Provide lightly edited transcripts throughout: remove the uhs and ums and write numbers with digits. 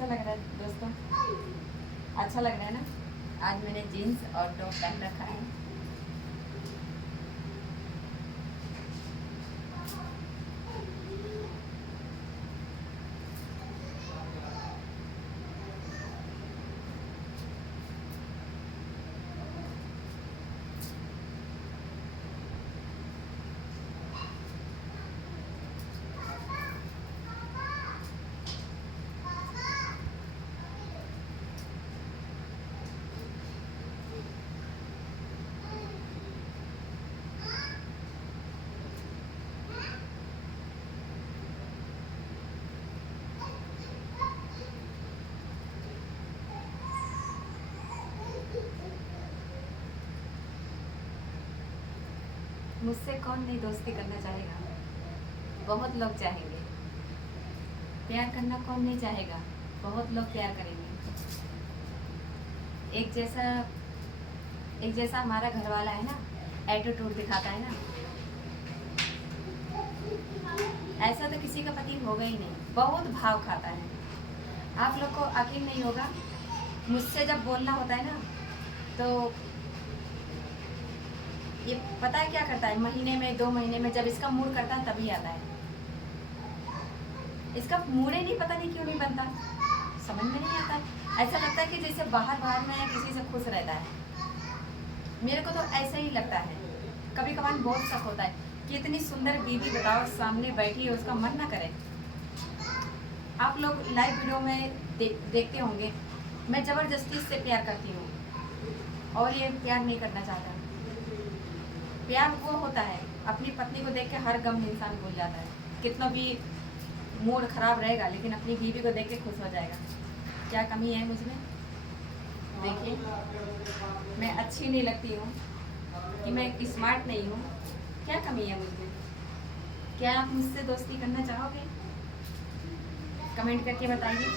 कैसा लग रहा है दोस्तों? अच्छा लग रहा है ना? आज मैंने जीन्स और टॉप पहन रखा है। मुझसे कौन नहीं दोस्ती करना चाहेगा? बहुत लोग चाहेंगे। प्यार करना कौन नहीं चाहेगा? बहुत लोग प्यार करेंगे। एक जैसा हमारा घर वाला है ना, एटीट्यूड दिखाता है ना, ऐसा तो किसी का पति होगा ही नहीं। बहुत भाव खाता है। आप लोग को यकीन नहीं होगा, मुझसे जब बोलना होता है ना तो ये पता है क्या करता है, महीने में 2 महीने में जब इसका मूड करता है तभी आता है। इसका मूड ही नहीं, पता नहीं क्यों नहीं बनता, समझ में नहीं आता। ऐसा लगता है कि जैसे बाहर में किसी से खुश रहता है। मेरे को तो ऐसा ही लगता है। कभी कभार बहुत शक होता है कि इतनी सुंदर बीवी बताओ सामने बैठी है, उसका मन ना करे। आप लोग लाइव वीडियो में देखते होंगे, मैं ज़बरदस्ती इससे प्यार करती हूँ और ये प्यार नहीं करना चाहता। प्यार वो होता है, अपनी पत्नी को देख के हर गम इंसान भूल जाता है। कितना भी मूड खराब रहेगा लेकिन अपनी बीवी को देख के खुश हो जाएगा। क्या कमी है मुझमें? देखिए, मैं अच्छी नहीं लगती हूँ कि मैं स्मार्ट नहीं हूँ? क्या कमी है मुझमें? क्या आप मुझसे दोस्ती करना चाहोगे? कमेंट करके बताइए।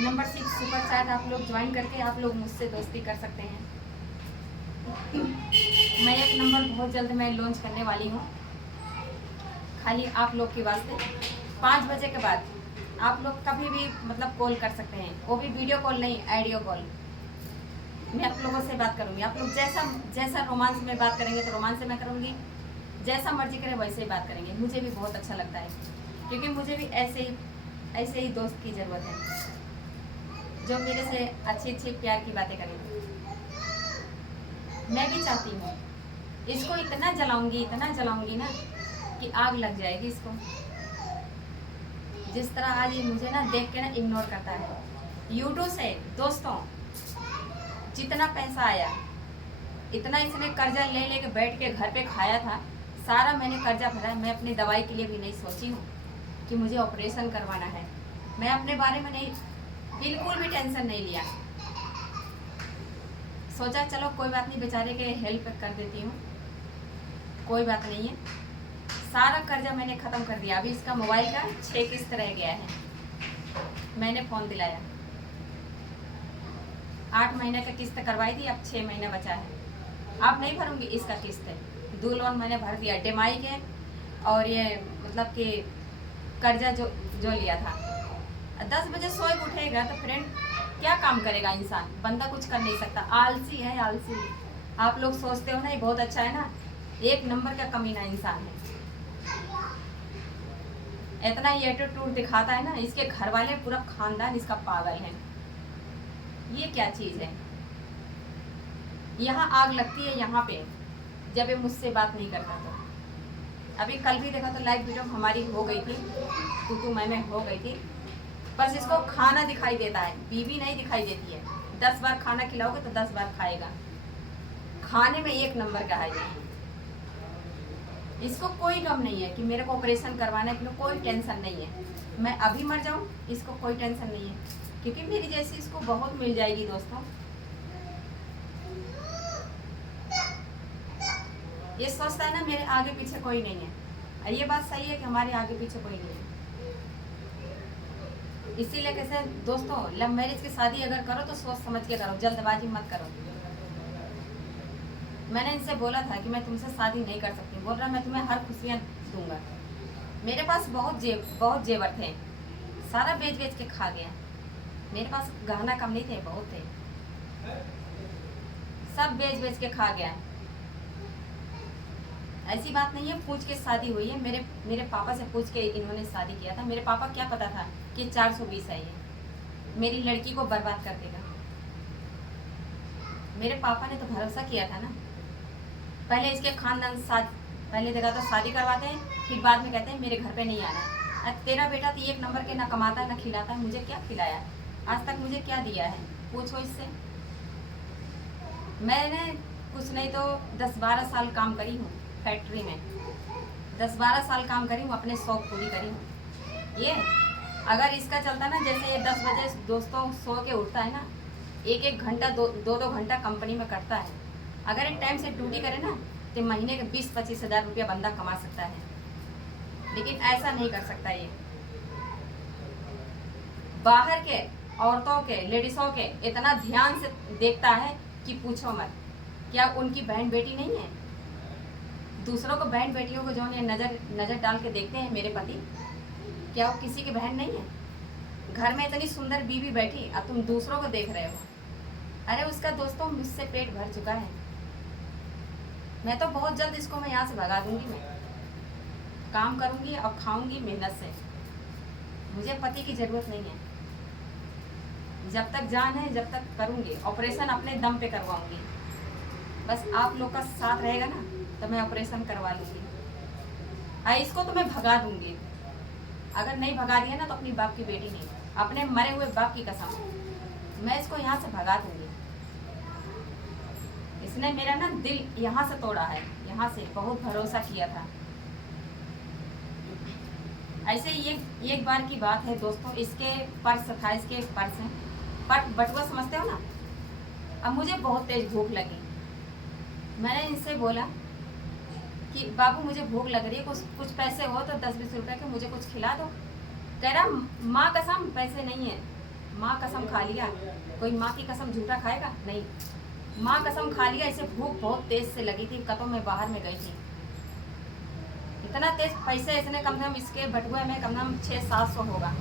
नंबर 6 सुपर चैट आप लोग ज्वाइन करके आप लोग मुझसे दोस्ती कर सकते हैं। मैं एक नंबर बहुत जल्द मैं लॉन्च करने वाली हूँ, खाली आप लोग के वास्ते। 5 बजे के बाद आप लोग कभी भी मतलब कॉल कर सकते हैं, वो भी वीडियो कॉल नहीं, ऑडियो कॉल। मैं आप लोगों से बात करूँगी। आप लोग जैसा रोमांस में बात करेंगे तो रोमांस से मैं करूँगी, जैसा मर्जी करें वैसे ही बात करेंगे। मुझे भी बहुत अच्छा लगता है, क्योंकि मुझे भी ऐसे ही दोस्त की ज़रूरत है जो मेरे से अच्छी प्यार की बातें करें। मैं भी चाहती हूँ इसको इतना जलाऊंगी ना कि आग लग जाएगी इसको। जिस तरह आज ये मुझे ना देख के ना इग्नोर करता है। यूट्यूब से दोस्तों जितना पैसा आया, इतना इसने कर्जा ले के बैठ के घर पे खाया था, सारा मैंने कर्जा भरा। मैं अपनी दवाई के लिए भी नहीं सोची हूँ कि मुझे ऑपरेशन करवाना है। मैं अपने बारे में नहीं, बिल्कुल भी टेंशन नहीं लिया। सोचा चलो कोई बात नहीं, बेचारे के हेल्प कर देती हूँ, कोई बात नहीं है। सारा कर्जा मैंने ख़त्म कर दिया। अभी इसका मोबाइल का 6 किस्त रह गया है। मैंने फ़ोन दिलाया, 8 महीने का किस्त करवाई थी, अब 6 महीना बचा है। अब नहीं भरूंगी इसका किस्त। 2 लोन मैंने भर दिया, डेमाई के और ये मतलब कि कर्जा जो लिया था। 10 बजे सोए उठेगा तो फ्रेंड क्या काम करेगा इंसान? बंदा कुछ कर नहीं सकता, आलसी है आलसी। आप लोग सोचते हो ना ये बहुत अच्छा है ना, एक नंबर का कमीना इंसान है। इतना ये एटीट्यूड दिखाता है ना, इसके घर वाले पूरा खानदान इसका पागल है। ये क्या चीज़ है? यहाँ आग लगती है यहाँ पे जब ये मुझसे बात नहीं करता। तो अभी कल भी देखा तो लाइव वीडियो हमारी हो गई थी, तू मैं हो गई थी। बस इसको खाना दिखाई देता है, बीवी नहीं दिखाई देती है। 10 बार खाना खिलाओगे तो 10 बार खाएगा। खाने में एक नंबर का है ये। इसको कोई गम नहीं है कि मेरे को ऑपरेशन करवाना है, कोई टेंशन नहीं है। मैं अभी मर जाऊं, इसको कोई टेंशन नहीं है, क्योंकि मेरी जैसी इसको बहुत मिल जाएगी दोस्तों। ये सोचता है ना मेरे आगे पीछे कोई नहीं है, और ये बात सही है कि हमारे आगे पीछे कोई नहीं है। इसीलिए कैसे दोस्तों, लव मैरिज की शादी अगर करो तो सोच समझ के करो, जल्दबाजी मत करो। मैंने इनसे बोला था कि मैं तुमसे शादी नहीं कर सकती। बोल रहा मैं तुम्हें हर खुशियाँ दूंगा। मेरे पास बहुत जेवर थे, सारा बेच के खा गया। मेरे पास गहना कम नहीं थे, बहुत थे, सब बेच बेच के खा गया। ऐसी बात नहीं है, पूछ के शादी हुई है, मेरे पापा से पूछ के इन्होंने शादी किया था। मेरे पापा क्या पता था कि 420 है ये मेरी लड़की को बर्बाद कर देगा। मेरे पापा ने तो भरोसा किया था ना। पहले इसके खानदान पहले जगह तो शादी करवाते हैं, फिर बाद में कहते हैं मेरे घर पे नहीं आना है। तेरा बेटा तो एक नंबर के ना कमाता है ना खिलाता है, मुझे क्या खिलाया, आज तक मुझे क्या दिया है, पूछो इससे। मैंने कुछ नहीं तो 10-12 साल काम करी हूँ फैक्ट्री में, 10-12 साल काम करी हूँ, अपने शौक पूरी करी हूँ। ये अगर इसका चलता ना, जैसे ये 10 बजे दोस्तों सो के उठता है ना, एक घंटा 2-2 घंटा कंपनी में कटता है, अगर एक टाइम से ड्यूटी करे ना तो महीने के 20-25 हज़ार रुपया बंदा कमा सकता है। लेकिन ऐसा नहीं कर सकता ये। बाहर के औरतों के, लेडीज़ों के इतना ध्यान से देखता है कि पूछो मत। क्या उनकी बहन बेटी नहीं है? दूसरों को बहन बेटियों को जो है नज़र डाल के देखते हैं मेरे पति, क्या वो किसी की बहन नहीं है? घर में इतनी सुंदर बीवी बैठी, अब तुम दूसरों को देख रहे हो। अरे उसका दोस्तों मुझसे पेट भर चुका है। मैं तो बहुत जल्द इसको मैं यहाँ से भगा दूंगी। मैं काम करूंगी और खाऊंगी मेहनत से। मुझे पति की ज़रूरत नहीं है। जब तक जान है जब तक करूंगी। ऑपरेशन अपने दम पे करवाऊंगी। बस आप लोग का साथ रहेगा ना तो मैं ऑपरेशन करवा लूँगी। इसको तो मैं भगा दूंगी। अगर नहीं भगा दिया ना तो अपनी बाप की बेटी नहीं, अपने मरे हुए बाप की कसम, मैं इसको यहाँ से भगा दूंगी। इसने मेरा ना दिल यहाँ से तोड़ा है, यहाँ से बहुत भरोसा किया था। ऐसे ही एक बार की बात है दोस्तों, इसके पर्स था, इसके पर्स है बटुआ समझते हो ना। अब मुझे बहुत तेज भूख लगी। मैंने इनसे बोला कि बाबू मुझे भूख लग रही है, कुछ पैसे हो तो 10-20 रुपए के मुझे कुछ खिला दो। कह रहा माँ कसम पैसे नहीं है। माँ कसम खा लिया, कोई माँ की कसम झूठा खाएगा? नहीं, माँ कसम खा लिया। इसे भूख बहुत तेज से लगी थी, कतों में बाहर में गई थी। इतना तेज पैसे इसने कम से कम इसके बटुए में कम से कम 600-700 होगा।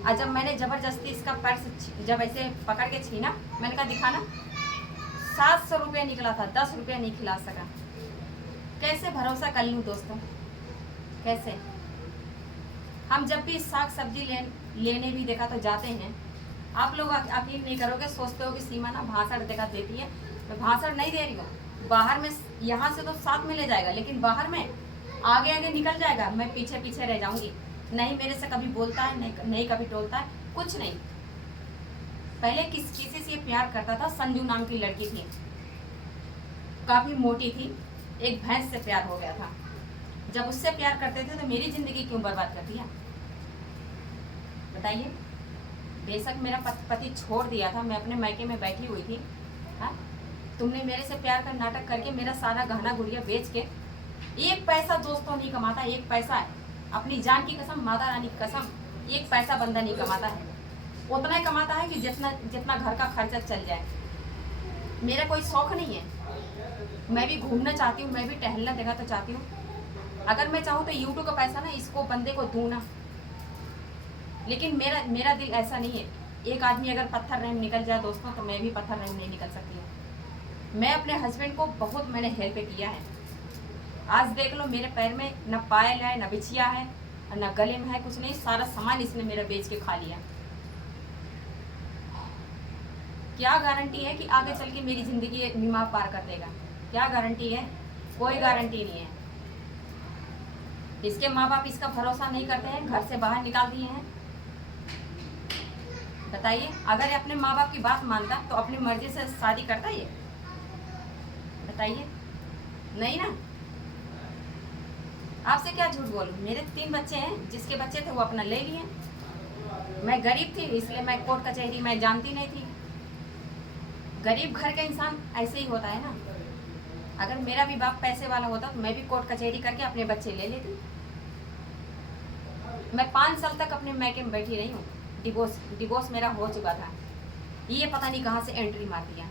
और जब मैंने ज़बरदस्ती इसका पर्स जब ऐसे पकड़ के छीना, मैंने कहा दिखाना, 700 रुपये निकला था, 10 रुपये नहीं खिला सका। कैसे भरोसा कर लूँ दोस्तों, कैसे? हम जब भी साग सब्जी लेने भी देखा तो जाते हैं, आप लोग यकीन नहीं करोगे, सोचते हो कि सीमा ना भाषण देखा देती है। मैं भाषण नहीं दे रही हूँ। बाहर में यहाँ से तो साथ में ले जाएगा, लेकिन बाहर में आगे आगे निकल जाएगा, मैं पीछे पीछे रह जाऊंगी। नहीं मेरे से कभी बोलता है, नहीं कभी टोलता है, कुछ नहीं। पहले किसी से प्यार करता था। संजू नाम की लड़की थी, काफ़ी मोटी थी, एक भैंस से प्यार हो गया था। जब उससे प्यार करते थे तो मेरी ज़िंदगी क्यों बर्बाद कर दिया, बताइए? बेशक मेरा पति छोड़ दिया था, मैं अपने मायके में बैठी हुई थी। हाँ, तुमने मेरे से प्यार का नाटक करके मेरा सारा गहना गुड़िया बेच के एक पैसा दोस्तों नहीं कमाता। एक पैसा है, अपनी जान की कसम, माता रानी की कसम, एक पैसा बंदा नहीं कमाता है। उतना ही कमाता है कि जितना घर का खर्चा चल जाए। मेरा कोई शौक नहीं है। मैं भी घूमना चाहती हूँ, मैं भी टहलना देखा तो चाहती हूँ। अगर मैं चाहूँ तो यूट्यूब का पैसा ना इसको बंदे को दूँ ना, लेकिन मेरा दिल ऐसा नहीं है। एक आदमी अगर पत्थर नहीं निकल जाए दोस्तों, तो मैं भी पत्थर नहीं निकल सकती हूँ। मैं अपने हस्बैंड को बहुत मैंने हेल्प किया है। आज देख लो मेरे पैर में न पायल है, न बिछिया है, और न गले में है, कुछ नहीं। सारा सामान इसने मेरा बेच के खा लिया। क्या गारंटी है कि आगे चल के मेरी ज़िंदगी मीमा पार कर देगा? क्या गारंटी है? कोई गारंटी नहीं है। इसके माँ बाप इसका भरोसा नहीं करते हैं, घर से बाहर निकाल दिए हैं। बताइए, अगर अपने माँ बाप की बात मानता तो अपनी मर्जी से शादी करता ये? बताइए, नहीं ना। आपसे क्या झूठ बोलूं? मेरे 3 बच्चे हैं, जिसके बच्चे थे वो अपना ले लिए। मैं गरीब थी, इसलिए मैं कोर्ट कचहरी मैं जानती नहीं थी। गरीब घर का इंसान ऐसे ही होता है ना। अगर मेरा भी बाप पैसे वाला होता तो मैं भी कोर्ट कचहरी करके अपने बच्चे ले लेती। मैं 5 साल तक अपने मैके में बैठी रही हूँ। डिवोर्स मेरा हो चुका था। ये पता नहीं कहाँ से एंट्री मार दिया।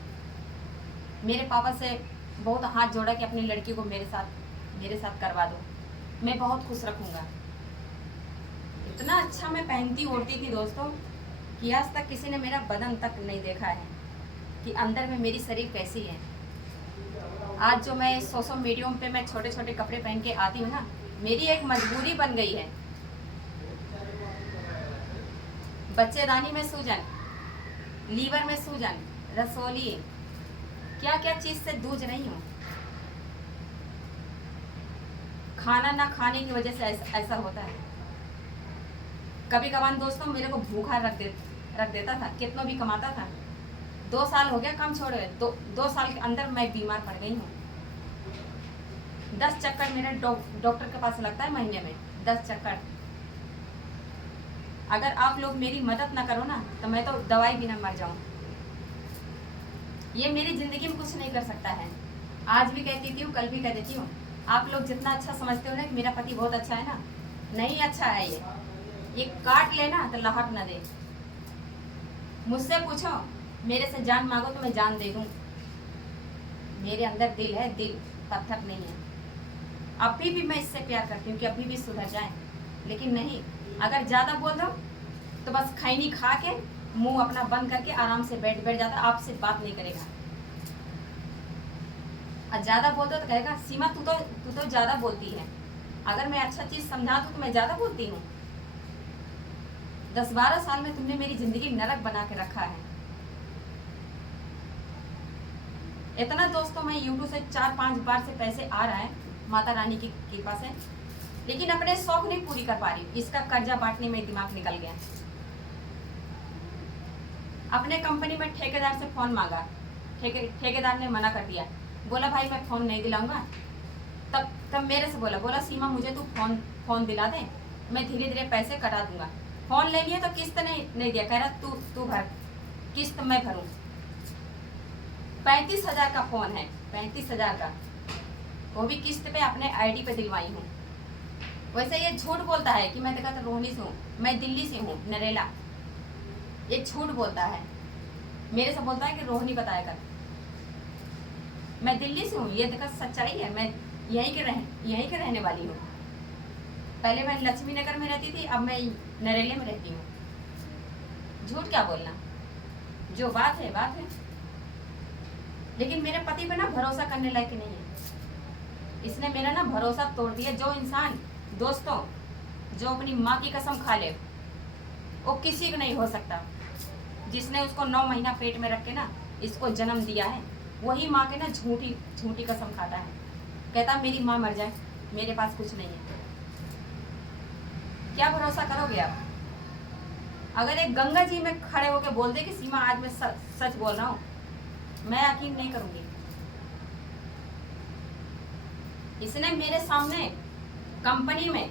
मेरे पापा से बहुत हाथ जोड़ा कि अपनी लड़की को मेरे साथ करवा दो, मैं बहुत खुश रखूँगा। इतना अच्छा मैं पहनती ओढ़ती थी दोस्तों, कि आज तक किसी ने मेरा बदन तक नहीं देखा है कि अंदर में मेरी शरीर कैसी है। आज जो मैं सोशल मीडिया पे मैं छोटे छोटे कपड़े पहन के आती हूँ ना, मेरी एक मजबूरी बन गई है। बच्चेदानी में सूजन, लीवर में सूजन, रसोली, क्या क्या चीज से जूझ रही हूँ। खाना ना खाने की वजह से ऐसा होता है। कभी कभार दोस्तों मेरे को भूखा रख देता था, कितना भी कमाता था। 2 साल हो गया काम छोड़े, 2 साल के अंदर मैं बीमार पड़ गई हूँ। 10 चक्कर मेरे डॉक्टर के पास लगता है महीने में, 10 चक्कर। अगर आप लोग मेरी मदद ना करो ना तो मैं तो दवाई भी ना मर जाऊं। ये मेरी जिंदगी में कुछ नहीं कर सकता है। आज भी कहती थी, कल भी कह देती हूँ, आप लोग जितना अच्छा समझते हो ना कि मेरा पति बहुत अच्छा है ना, नहीं अच्छा है। ये काट लेना तो लहर न दे। मुझसे पूछो, मेरे से जान मांगो तो मैं जान दे दूं। मेरे अंदर दिल है, दिल पत्थर नहीं है। अभी भी मैं इससे प्यार करती हूँ कि अभी भी सुधर जाए, लेकिन नहीं। अगर ज़्यादा बोल दो तो बस खैनी खा के मुंह अपना बंद करके आराम से बैठ जाता, आपसे बात नहीं करेगा। और ज़्यादा बोल दो तो कहेगा सीमा तू तो ज़्यादा बोलती है। अगर मैं अच्छा चीज़ समझा दूँ तो मैं ज़्यादा बोलती हूँ। 10-12 साल में तुमने मेरी जिंदगी नरक बना के रखा है। इतना दोस्तों मैं यूट्यूब से 4-5 बार से पैसे आ रहा है, माता रानी की कृपा से, लेकिन अपने शौक नहीं पूरी कर पा रही। इसका कर्जा बांटने में दिमाग निकल गया। अपने कंपनी में ठेकेदार से फोन मांगा, ठेकेदार ने मना कर दिया। बोला भाई मैं फोन नहीं दिलाऊंगा। तब मेरे से बोला सीमा मुझे तू फोन दिला दे, मैं धीरे धीरे पैसे कटा दूंगा। फोन ले लिए तो किस्त नहीं दिया, कह रहा तू भर, किस्त मैं भरूं। 35,000 का फोन है, 35,000 का, वो भी किस्त पे अपने आईडी पे दिलवाई हूँ। वैसे ये झूठ बोलता है कि मैं देखा तो रोहनी से हूँ, मैं दिल्ली से हूँ, नरेला। ये झूठ बोलता है, मेरे से बोलता है कि रोहनी बताया कर, मैं दिल्ली से हूँ। ये देखा सच्चाई है, मैं यहीं के रहने वाली हूँ। पहले मैं लक्ष्मी नगर में रहती थी, अब मैं नरेले में रहती हूँ। झूठ क्या बोलना, जो बात है बात है। लेकिन मेरे पति पे ना भरोसा करने लायक नहीं है। इसने मेरा ना भरोसा तोड़ दिया। जो इंसान दोस्तों जो अपनी माँ की कसम खा ले वो किसी को नहीं हो सकता। जिसने उसको 9 महीना पेट में रख के ना इसको जन्म दिया है, वही माँ के ना झूठी कसम खाता है। कहता मेरी माँ मर जाए, मेरे पास कुछ नहीं है। क्या भरोसा करोगे आप? अगर एक गंगा जी में खड़े होकर बोल दे कि सीमा आज मैं सच बोल रहा हूँ, मैं यकीन नहीं करूंगी। इसने मेरे सामने कंपनी में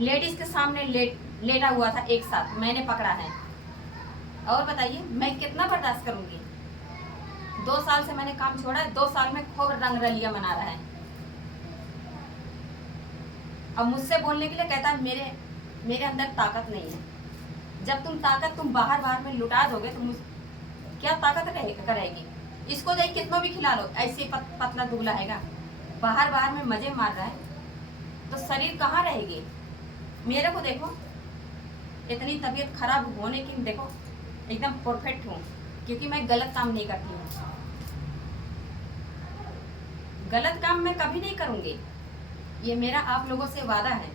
लेडीज के सामने लेटा हुआ था एक साथ, मैंने पकड़ा है। और बताइए मैं कितना बर्दाश्त करूंगी? 2 साल से मैंने काम छोड़ा है, 2 साल में खूब रंग रलिया मना रहा है। अब मुझसे बोलने के लिए कहता है मेरे अंदर ताकत नहीं है। जब तुम बाहर में लुटा दोगे तो क्या ताकत रहेगी? इसको देख कितना भी खिला लो, ऐसे पतला दुबला हैगा, बाहर में मजे मार रहा है, तो शरीर कहाँ रहेगी? मेरे को देखो, इतनी तबीयत खराब होने की देखो एकदम परफेक्ट हूँ, क्योंकि मैं गलत काम नहीं करती हूँ। गलत काम मैं कभी नहीं करूँगी, ये मेरा आप लोगों से वादा है।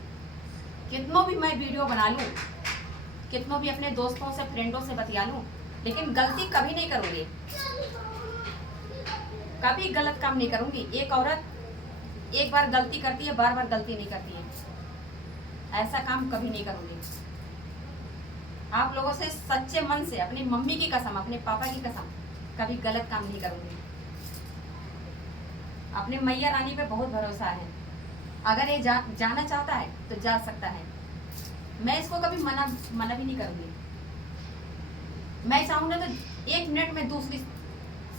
कितनों भी मैं वीडियो बना लूँ, कितनों भी अपने दोस्तों से फ्रेंडों से बतिया लूँ, लेकिन गलती कभी नहीं करूँगी, कभी गलत काम नहीं करूँगी। एक औरत एक बार गलती करती है, बार गलती नहीं करती है। ऐसा काम कभी नहीं करूँगी। आप लोगों से सच्चे मन से, अपनी मम्मी की कसम, अपने पापा की कसम, कभी गलत काम नहीं करूँगी। अपने मैया रानी पे बहुत भरोसा है। अगर ये जाना चाहता है तो जा सकता है। मैं इसको कभी मना भी नहीं करूँगी। मैं चाहूँगा तो 1 मिनट में दूसरी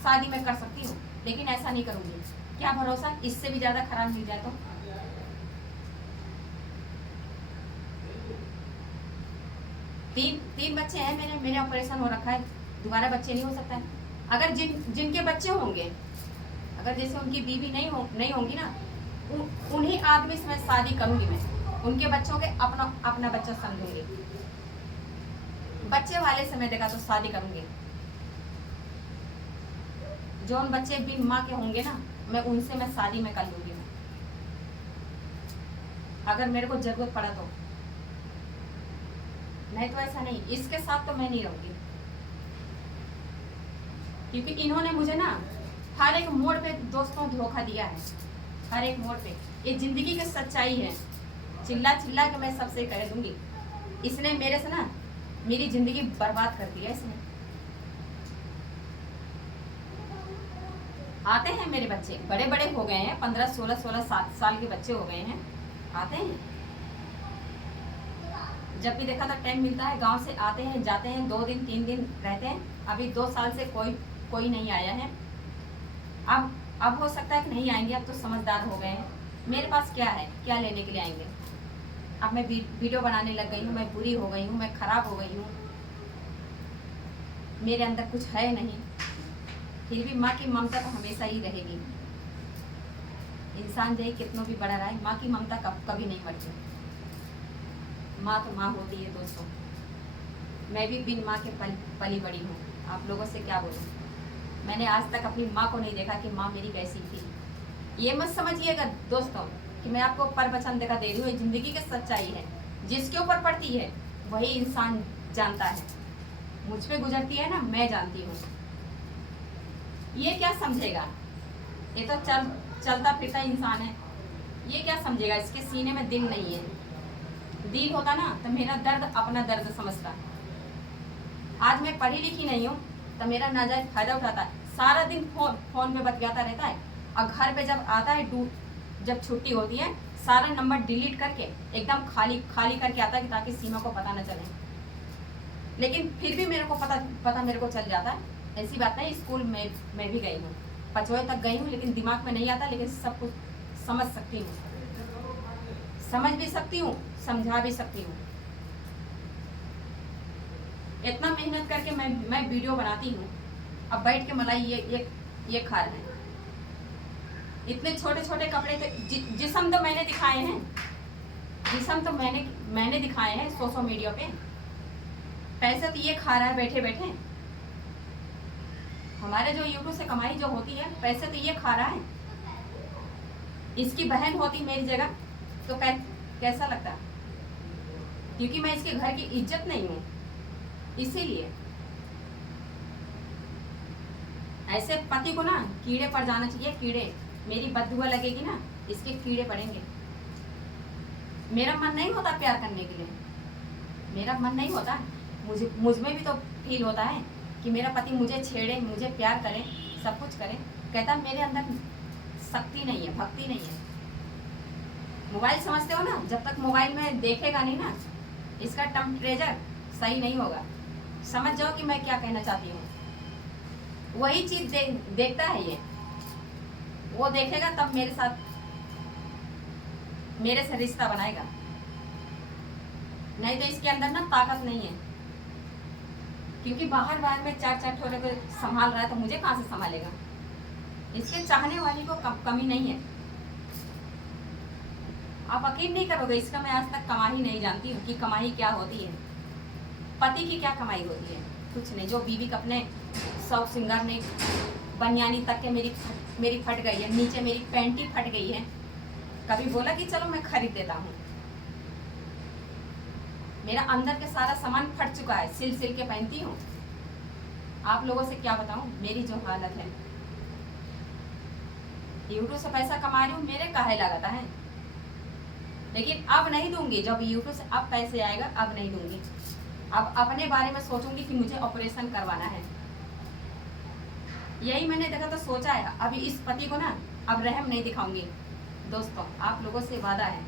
शादी में कर सकती हूँ, लेकिन ऐसा नहीं करूँगी। क्या भरोसा इससे भी ज़्यादा खराब मिल जाए तो? तीन बच्चे हैं मेरे ऑपरेशन हो रखा है, दोबारा बच्चे नहीं हो सकता है। अगर जिनके बच्चे होंगे, अगर जैसे उनकी बीवी नहीं होंगी ना, उन्हीं आदमी से मैं शादी करूंगी। मैं उनके बच्चों के अपना बच्चा समझूंगी। बच्चे वाले समय देखा तो शादी करूंगी। जो उन बच्चे बिन माँ के होंगे ना, मैं उनसे मैं शादी में कर लूंगी, अगर मेरे को जरूरत पड़ा तो। नहीं तो ऐसा नहीं, इसके साथ तो मैं नहीं रहूंगी, क्योंकि इन्होंने मुझे ना हर एक मोड़ पे दोस्तों धोखा दिया है, हर एक मोड़ पे। ये जिंदगी की सच्चाई है, चिल्ला चिल्ला के मैं सबसे कह दूंगी। इसने मेरे से ना मेरी जिंदगी बर्बाद कर दी है इसने। आते हैं मेरे बच्चे, बड़े बड़े हो गए हैं, 15 16 साल के बच्चे हो गए हैं, आते हैं। जब भी देखा तो टाइम मिलता है गांव से आते हैं, जाते हैं, 2 दिन 3 दिन रहते हैं। अभी 2 साल से कोई नहीं आया है। अब हो सकता है कि नहीं आएंगे, अब तो समझदार हो गए हैं। मेरे पास क्या है, क्या लेने के लिए आएंगे। अब मैं वीडियो बनाने लग गई हूँ, मैं बुरी हो गई हूँ, मैं खराब हो गई हूँ, मेरे अंदर कुछ है नहीं, फिर भी माँ की ममता तो हमेशा ही रहेगी। इंसान चाहे कितना भी बड़ा रहे, माँ की ममता कभी नहीं मरती। माँ तो माँ होती है दोस्तों। मैं भी बिन माँ के पली बड़ी हूँ। आप लोगों से क्या बोलूँ, मैंने आज तक अपनी माँ को नहीं देखा कि माँ मेरी कैसी थी। ये मत समझिएगा दोस्तों कि मैं आपको प्रवचन देखा दे रही हूँ, जिंदगी की सच्चाई है। जिसके ऊपर पड़ती है वही इंसान जानता है। मुझ पे गुजरती है ना, मैं जानती हूँ। ये क्या समझेगा, ये तो चलता फिरता इंसान है, ये क्या समझेगा। इसके सीने में दिल नहीं है। दिल होता ना तो मेरा दर्द अपना दर्द समझता। आज मैं पढ़ी लिखी नहीं हूँ तो मेरा नाजायज फायदा उठाता है। सारा दिन फोन पे बतियाता रहता है, और घर पे जब आता है, जब छुट्टी होती है, सारा नंबर डिलीट करके एकदम खाली करके आता है, ताकि सीमा को पता न चले। लेकिन फिर भी मेरे को पता मेरे को चल जाता है। ऐसी बात नहीं, स्कूल में मैं भी गई हूँ, 5वीं तक गई हूँ, लेकिन दिमाग में नहीं आता। लेकिन सब कुछ समझ सकती हूँ, समझ भी सकती हूँ, समझा भी सकती हूँ। इतना मेहनत करके मैं वीडियो बनाती हूँ, अब बैठ के मलाई ये खा रहे हैं। इतने छोटे छोटे कपड़े तो जिस्म तो मैंने दिखाए हैं, जिस्म तो मैंने दिखाए हैं सोशल मीडिया पे। पैसे तो ये खा रहा है बैठे बैठे। हमारे जो यूट्यूब से कमाई जो होती है, पैसे तो ये खा रहा है। इसकी बहन होती मेरी जगह तो कैसा लगता, क्योंकि मैं इसके घर की इज्जत नहीं हूँ, इसीलिए। ऐसे पति को ना कीड़े पड़ जाना चाहिए, कीड़े। मेरी बददुआ लगेगी ना, इसके कीड़े पड़ेंगे। मेरा मन नहीं होता प्यार करने के लिए, मेरा मन नहीं होता। मुझ में भी तो फील होता है कि मेरा पति मुझे छेड़े, मुझे प्यार करे, सब कुछ करे। कहता मेरे अंदर शक्ति नहीं है, भक्ति नहीं है। मोबाइल समझते हो ना, जब तक मोबाइल में देखेगा नहीं ना, इसका टेम्परेचर सही नहीं होगा। समझ जाओ कि मैं क्या कहना चाहती हूँ। वही चीज देखता है ये, वो देखेगा तब मेरे से रिश्ता बनाएगा। नहीं तो इसके अंदर ना ताकत नहीं है, क्योंकि बाहर में 4 ठोरे को संभाल रहा है, तो मुझे कहाँ से संभालेगा। इसके चाहने वाली को कमी नहीं है। आप यकीन नहीं करोगे, इसका मैं आज तक कमाई नहीं जानती हूँ कि कमाई क्या होती है। पति की क्या कमाई होती है, कुछ नहीं। जो बीवी का अपने शौक श्रृंगार में बनियानी तक के मेरी फट गई है, नीचे मेरी पैंट ही फट गई है, कभी बोला कि चलो मैं खरीद देता हूँ। मेरा अंदर के सारा सामान फट चुका है, सिल के पहनती हूँ। आप लोगों से क्या बताऊँ मेरी जो हालत है। यूट्यूब से पैसा कमा रही हूँ, मेरे काहे लगाता है, लेकिन अब नहीं दूंगी। जब यूट्यूब से अब पैसे आएगा, अब नहीं दूंगी। अब अपने बारे में सोचूंगी कि मुझे ऑपरेशन करवाना है। यही मैंने देखा तो सोचा है। अभी इस पति को ना अब रहम नहीं दिखाऊंगी। दोस्तों आप लोगों से वादा है,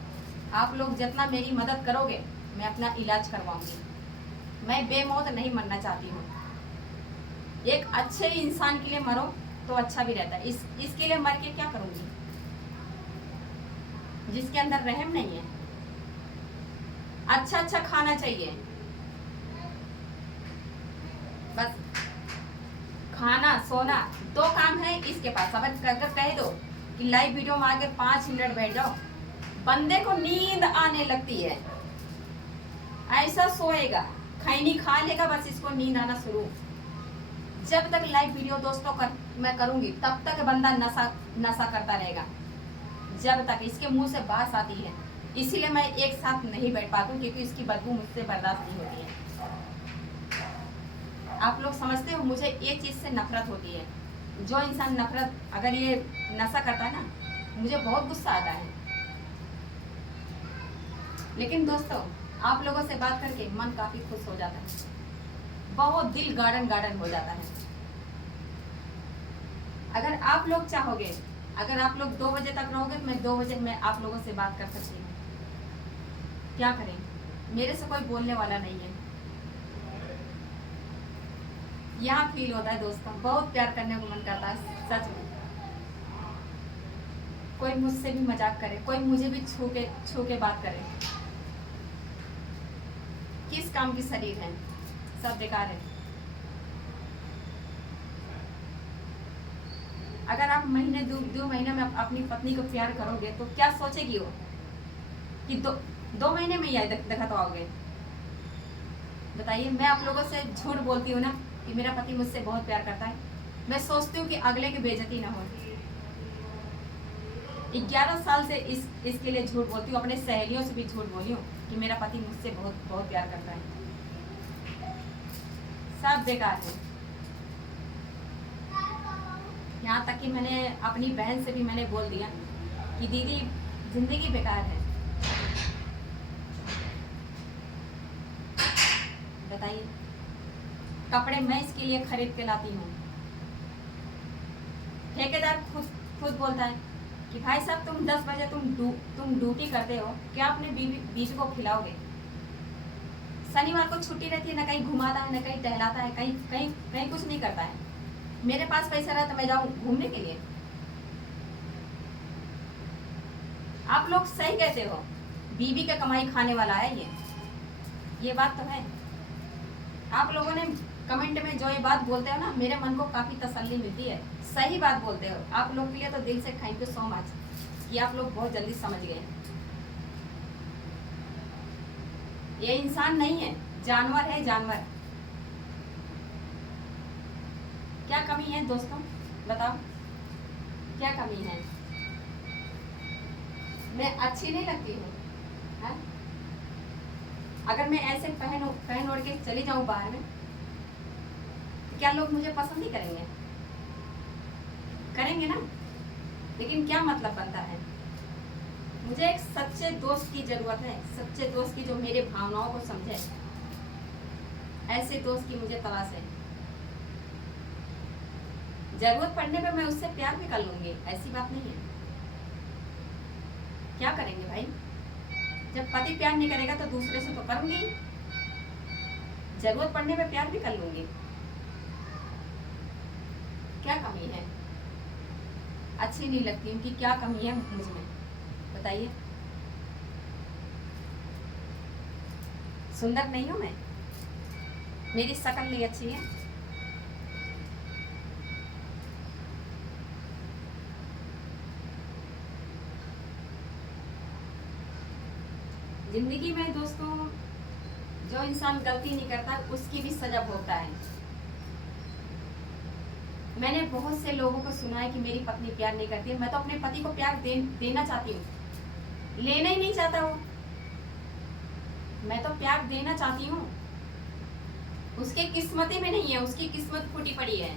आप लोग जितना मेरी मदद करोगे मैं अपना इलाज करवाऊंगी। मैं बेमौत नहीं मरना चाहती हूँ। एक अच्छे इंसान के लिए मरो तो अच्छा भी रहता है। इसके लिए मर के क्या करूंगी, जिसके अंदर रहम नहीं है। अच्छा खाना चाहिए, बस खाना सोना 2 काम है इसके पास। अगर कह दो कि लाइव वीडियो में आकर 5 मिनट बैठ जाओ, बंदे को नींद आने लगती है। ऐसा सोएगा, खैनी खा लेगा बस इसको नींद आना शुरू। जब तक लाइव वीडियो दोस्तों मैं करूंगी तब तक बंदा नशा करता रहेगा, जब तक इसके मुंह से बात आती है। इसीलिए मैं एक साथ नहीं बैठ पाती हूँ, क्योंकि इसकी बदबू मुझसे बर्दाश्त नहीं होती है। आप लोग समझते हो, मुझे ये चीज़ से नफरत होती है। जो इंसान नफरत अगर ये नशा करता है ना, मुझे बहुत गुस्सा आता है। लेकिन दोस्तों आप लोगों से बात करके मन काफ़ी खुश हो जाता है, बहुत दिल गार्डन गार्डन हो जाता है। अगर आप लोग चाहोगे, अगर आप लोग 2 बजे तक रहोगे तो मैं 2 बजे में आप लोगों से बात कर सकती हूँ। क्या करें, मेरे से कोई बोलने वाला नहीं है। यहाँ फील होता है दोस्तों, बहुत प्यार करने को मन करता है सच में। कोई मुझसे भी मजाक करे, कोई मुझे भी छू के बात करे। किस काम की शरीर है, सब बेकार है। अगर आप महीने 2 महीने में अपनी पत्नी को प्यार करोगे तो क्या सोचेगी वो कि 2 महीने में ही देखा तो आओगे? बताइए। मैं आप लोगों से झूठ बोलती हूँ ना कि मेरा पति मुझसे बहुत प्यार करता है, मैं सोचती हूँ कि अगले की बेइज्जती ना हो। 11 साल से इसके लिए झूठ बोलती हूँ, अपने सहेलियों से भी झूठ बोली हूँ कि मेरा पति मुझसे बहुत बहुत प्यार करता है। सब बेकार है। यहाँ तक कि मैंने अपनी बहन से भी मैंने बोल दिया कि दीदी जिंदगी बेकार है। बताइए। कपड़े मैं इसके लिए खरीद के लाती हूँ। ठेकेदार खुद बोलता है कि भाई साहब तुम 10 बजे तुम ड्यूटी करते हो, क्या अपने बीवी को खिलाओगे? शनिवार को छुट्टी रहती है, ना कहीं घुमाता है, ना कहीं टहलाता है, कहीं कुछ नहीं करता है। मेरे पास पैसा रहा तो मैं जाऊं घूमने के लिए? आप लोग सही कहते हो, बीवी का कमाई खाने वाला है ये बात तो है। आप लोगों ने कमेंट में जो ये बात बोलते हो ना, मेरे मन को काफी तसल्ली मिलती है। सही बात बोलते हो। आप लोग के लिए तो दिल से थैंक यू सो मच कि आप लोग बहुत जल्दी समझ गए। ये इंसान नहीं है, जानवर है, जानवर। क्या कमी है दोस्तों, बताओ क्या कमी है? मैं अच्छी नहीं लगती हूँ? अगर मैं ऐसे पहन ओढ़ के चली जाऊं बाहर में, तो क्या लोग मुझे पसंद नहीं करेंगे? करेंगे ना। लेकिन क्या मतलब बनता है? मुझे एक सच्चे दोस्त की जरूरत है, सच्चे दोस्त की जो मेरे भावनाओं को समझे। ऐसे दोस्त की मुझे तलाश है। जरूरत पड़ने पे मैं उससे प्यार भी कर लूंगी, ऐसी बात नहीं है। क्या करेंगे भाई? जब पति प्यार नहीं करेगा तो दूसरे से तो करूंगी। जरूरत पड़ने पे प्यार भी कर लूंगी। क्या कमी है? अच्छी नहीं लगती उनकी, क्या कमी है मुझ में, बताइए। सुंदर नहीं हूं मैं? मेरी शक्ल नहीं अच्छी है? जिंदगी में दोस्तों जो इंसान गलती नहीं करता उसकी भी सजा भोगता है। मैंने बहुत से लोगों को सुना है कि मेरी पत्नी प्यार नहीं करती है। मैं तो अपने पति को प्यार देना चाहती हूँ, लेना ही नहीं चाहता वो। मैं तो प्यार देना चाहती हूँ, उसके किस्मत में नहीं है, उसकी किस्मत फूटी पड़ी है,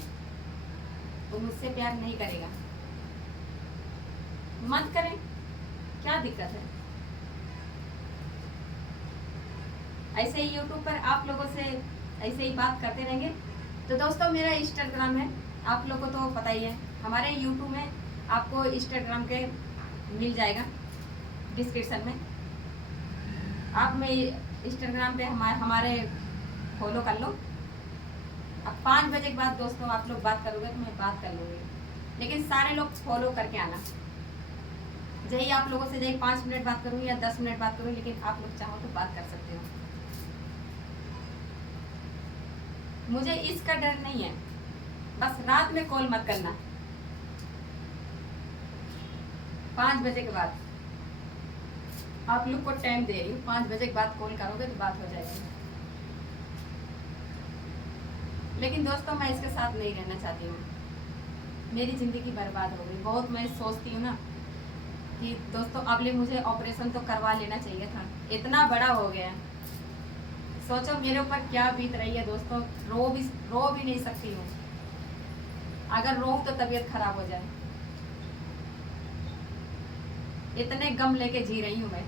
वो मुझसे प्यार नहीं करेगा। मत करें, क्या दिक्कत है? ऐसे ही यूट्यूब पर आप लोगों से ऐसे ही बात करते रहेंगे। तो दोस्तों मेरा इंस्टाग्राम है, आप लोगों को तो पता ही है। हमारे यूट्यूब में आपको इंस्टाग्राम के मिल जाएगा डिस्क्रिप्शन में। आप में इंस्टाग्राम पे हमारे फॉलो कर लो। अब 5 बजे के बाद दोस्तों आप लोग बात करोगे तो मैं बात कर लूँगी, लेकिन सारे लोग फॉलो करके आना। यही आप लोगों से यही 5 मिनट बात करूँगी या 10 मिनट बात करूँगी, लेकिन आप लोग चाहो तो बात कर सकते हो। मुझे इसका डर नहीं है, बस रात में कॉल मत करना 5 बजे के बाद। आप लोग को टाइम दे रही हूँ, 5 बजे के बाद कॉल करोगे तो बात हो जाएगी। लेकिन दोस्तों मैं इसके साथ नहीं रहना चाहती हूँ। मेरी ज़िंदगी बर्बाद हो गई। बहुत मैं सोचती हूँ ना कि दोस्तों अगले मुझे ऑपरेशन तो करवा लेना चाहिए था, इतना बड़ा हो गया। सोचो मेरे ऊपर क्या बीत रही है दोस्तों। रो भी नहीं सकती हूँ। अगर रो तो तबीयत खराब हो जाए। इतने गम लेके जी रही हूँ मैं।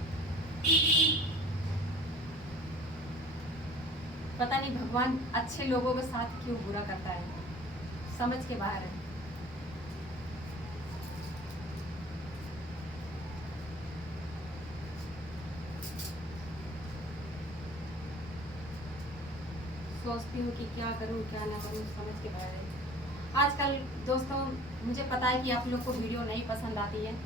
पता नहीं भगवान अच्छे लोगों के साथ क्यों बुरा करता है, समझ के बाहर है। सोचती हूँ कि क्या करूँ क्या ना करूँ, समझ के बाहर है। आजकल दोस्तों मुझे पता है कि आप लोग को वीडियो नहीं पसंद आती है,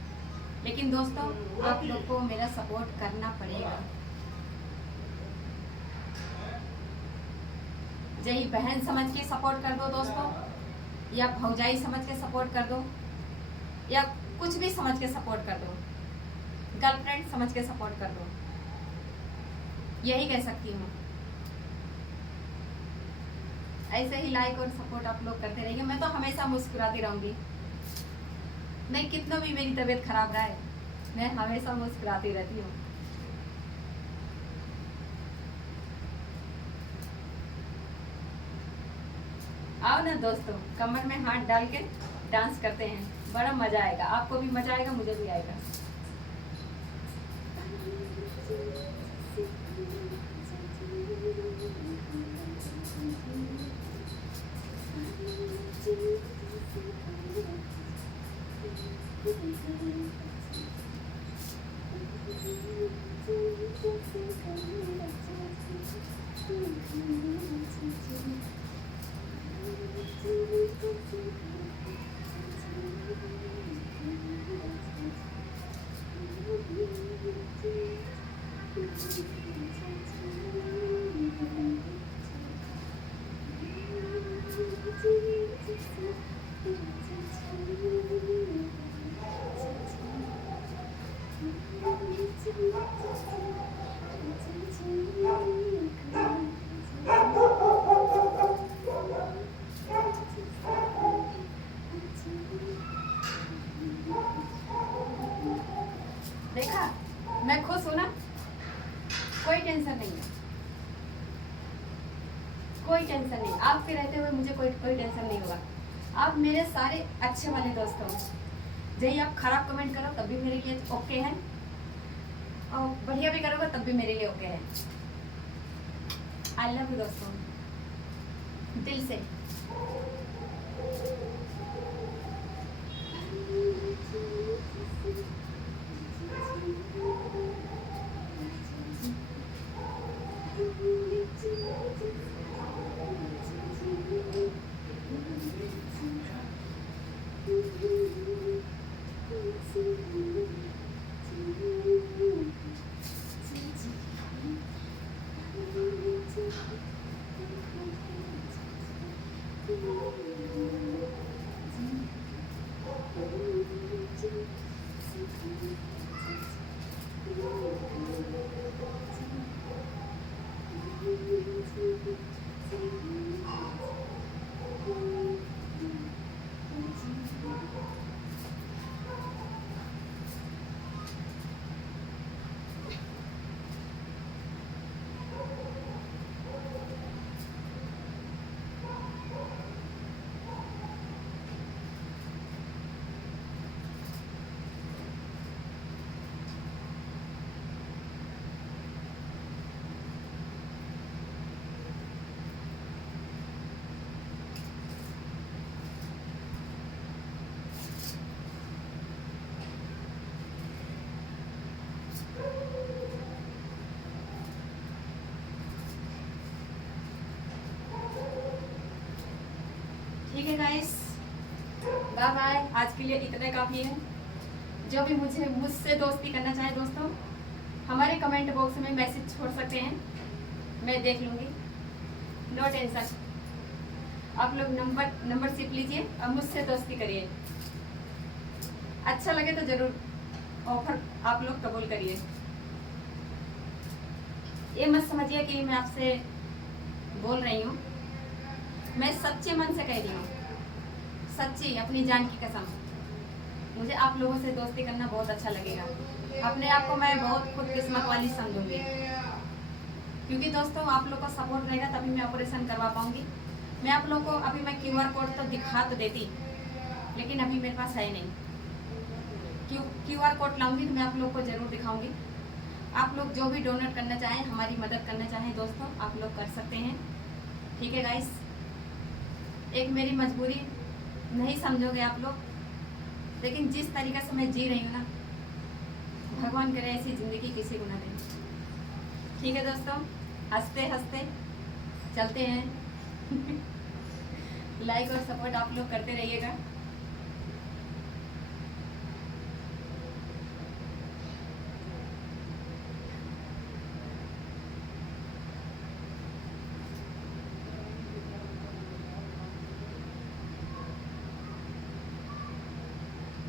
लेकिन दोस्तों आप लोग को मेरा सपोर्ट करना पड़ेगा। यही बहन समझ के सपोर्ट कर दो दोस्तों, या भौजाई समझ के सपोर्ट कर दो, या कुछ भी समझ के सपोर्ट कर दो, गर्लफ्रेंड समझ के सपोर्ट कर दो, यही कह सकती हूँ। ऐसे ही लाइक और सपोर्ट आप लोग करते रहिए। मैं तो हमेशा मुस्कुराती रहूँगी। नहीं कितना भी मेरी तबीयत खराब रहा है, मैं हमेशा मुस्कुराती रहती हूँ। आओ ना दोस्तों, कमर में हाथ डाल के डांस करते हैं, बड़ा मजा आएगा। आपको भी मजा आएगा, मुझे भी आएगा। देखा, मैं खुश हूं ना, कोई टेंशन नहीं है, कोई टेंशन नहीं। आपके रहते हुए मुझे कोई टेंशन नहीं होगा। आप मेरे सारे अच्छे वाले दोस्त हो। यही आप खराब कमेंट करो तब भी मेरे लिए ओके है, और बढ़िया भी करोगे तब भी मेरे लिए ओके है। आई लव यू दोस्तों, दिल से। ठीक है गाइस, बाय बाय। आज के लिए इतने काफ़ी है। जो भी मुझसे दोस्ती करना चाहे दोस्तों, हमारे कमेंट बॉक्स में मैसेज छोड़ सकते हैं, मैं देख लूँगी, नो टेंशन। आप लोग नंबरशिप लीजिए और मुझसे दोस्ती करिए। अच्छा लगे तो ज़रूर ऑफर आप लोग कबूल करिए। ये मत समझिए कि मैं आपसे बोल रही हूँ मैं सच्चे मन से कह रही हूँ, सच्ची अपनी जान की कसम। मुझे आप लोगों से दोस्ती करना बहुत अच्छा लगेगा। अपने आप को मैं बहुत खुदकिस्मत वाली समझूंगी, क्योंकि दोस्तों आप लोग का सपोर्ट रहेगा तभी मैं ऑपरेशन करवा पाऊंगी। मैं आप लोग को अभी मैं QR कोड तो दिखा तो देती, लेकिन अभी मेरे पास है नहीं। QR कोड लाऊंगी तो मैं आप लोग को ज़रूर दिखाऊंगी। आप लोग जो भी डोनेट करना चाहें, हमारी मदद करना चाहें दोस्तों, आप लोग कर सकते हैं। ठीक है गाइस, एक मेरी मजबूरी नहीं समझोगे आप लोग, लेकिन जिस तरीके से मैं जी रही हूँ ना, भगवान करे ऐसी ज़िंदगी किसी को ना दे। ठीक है दोस्तों, हंसते हंसते चलते हैं। लाइक और सपोर्ट आप लोग करते रहिएगा।